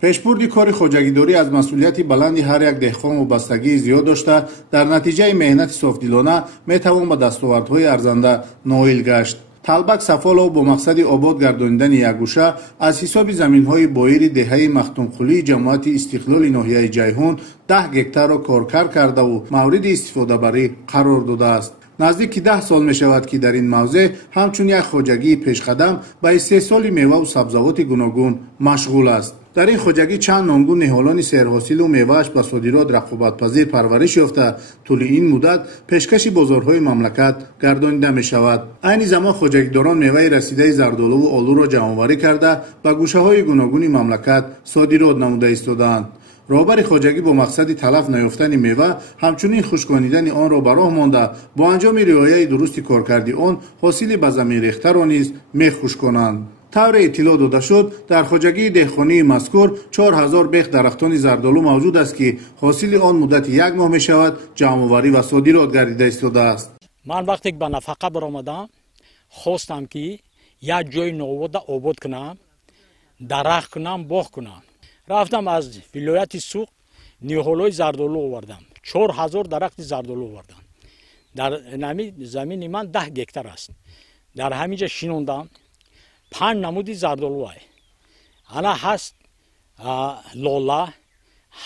پیشبرد کار خوجگیداری از مسئولیت بلند هر یک دهقان وابستگی زیاد داشته، در نتیجه مهنت صافدلانه میتوان به دستاوردهای ارزنده نائل گشت. طلبک سفالو با مقصد آباد گردانیدن یک گوشه از حساب زمین‌های بایر دهه مختومقلی جماعت استقلال ناحیه جیهون 10 گکتار را کارکر کرده و مورد استفاده برای قرار داده است. نزدیک 10 سال می شود که در این موضع همچون یک خوجگی پیشقدم به استحصال میوه و سبزیجات گوناگون مشغول است. در این خوجگی چند نامگون نهالان سیرحاصل و میوه‌اش به صادرات رقابت‌پذیر پرورش یافته، طول این مدت پیشکش بازارهای مملکت گردانیده می شود. عین زمان خوجگیداران میوه رسیده زردآلو و آلو را جمع‌آوری کرده به گوشه‌های گوناگون مملکت صادرات نموده ایستاده‌اند. رهبر خوجگی با مقصد تلف نیافتن میوه همچنین خشکانیدن آن را به راه مانده با انجام رعایت درست کارکردی آن حاصل به زمین ریخته را نیز میخشکانند. طور اطلاع داده شد در خوجگی دهقانی مذکور 4000 بیخ درختان زردآلو موجود است که حاصل آن مدت یک ماه می شود جمع‌آوری و صادرات گردیده ایستاده است. من وقتی به نفقه برآمدم خواستم که یک جای نوآورده آباد کنم، درخت کنم، باغ کنم. رفتم از ولایت سوق نیهالای زردآلو آوردم. 4000 درخت زردآلو آوردم. در زمین من 10 گکتار است. در همینجا شینوندم 5 نمود زردآلو است. انا هست لاله،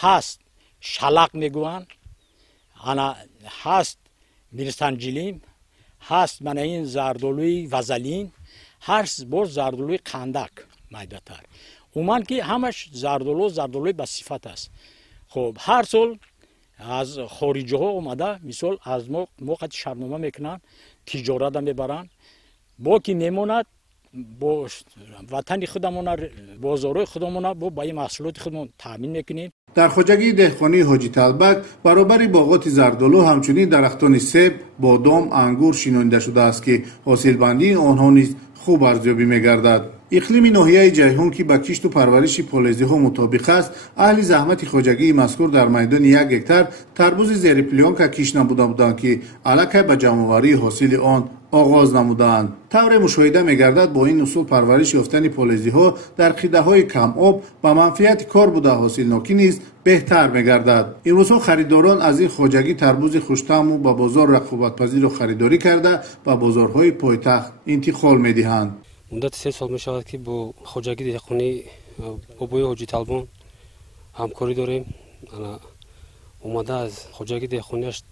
هست شلاق میگویند، انا هست میرسنجلیم، هست من این زردآلوی وزلین، هست باز زردآلوی قندک میده‌تر. اومن که همش زردآلوی به صفت است. خب هر سال از خارجی ها اومده، مثال از ما موقعی شرطنامه میکنن، تجارت میبرن، با که میموند با وطن خودمون، بازارهای خودمون با این محصولات خودمون تامین میکنیم. در خوجگی دهقانی حاجی طلبک برابر باغات زردآلو همچنین درختان سیب، بادام، انگور شینانده شده است که حاصل بندی آنها نیز خوب ارزیابی میگردد. اقلیم ناحیه جیهون که با کشت و پرورش پالایزی ها مطابق است، اهل زحمت خوجگی مذکور در میدان 1 گکتار تربوز زیر پلیانکا کشت نموده بودند که الکی به جمع‌آوری حاصل آن آغاز نمودند. طور مشاهده میگردد با این اصول پرورش یافتن پالایزی ها در خیده های کم آب به منفعت کار بوده حاصل ناکی نیز بهتر میگردد. امروزها خریداران از این خوجگی تربوز خوش‌طعم و با بازار رقابت‌پذیر خریداری کرده و بازارهای پایتخت انتقال میدهند. مدت 3 سال می شود که با خوجگی دهقانی بابای حاجی طلبان همکاری داریم. اومده از خوجگی دهقانیش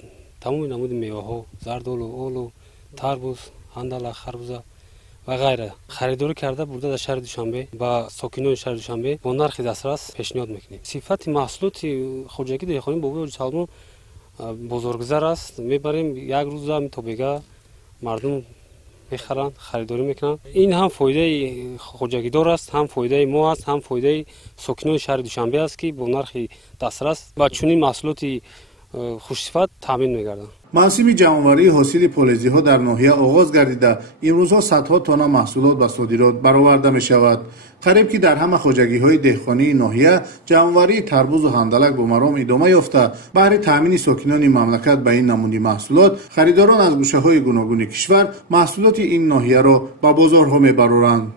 تمام نمود میوه ها، زردآلو، آلو، تربوز، هندله، خربوزه و غیره خریداری کرده برده در شهر دوشنبه با ساکنان شهر دوشنبه با نرخ دسترس پیشنهاد میکنیم. صفت محصولات خوجگی دهقانی بابای حاجی طلبان بزرگزر است. میبریم یک روز هم تا بگه مردم میخرند، خریداری میکنند. این هم فایده خوجگیدار است، هم فایده ما است، هم فایده ساکنان شهر دوشنبه است که با نرخ دسترس با چنین محصولات خوشصفت تامین میگردند. موسم جمع‌آوری حاصل پالایزی ها در ناحیه آغاز گردیده، امروزها صدها تن محصولات به صادرات برآورده می شود. قریب که در همه خوجگی های دهقانی ناحیه جمع‌آوری تربوز و هندلک با مرام ادامه یافته، برای تامین ساکنان مملکت به این نمونه محصولات خریداران از گوشه های گوناگون کشور محصولات این ناحیه را به بازارها میبرند.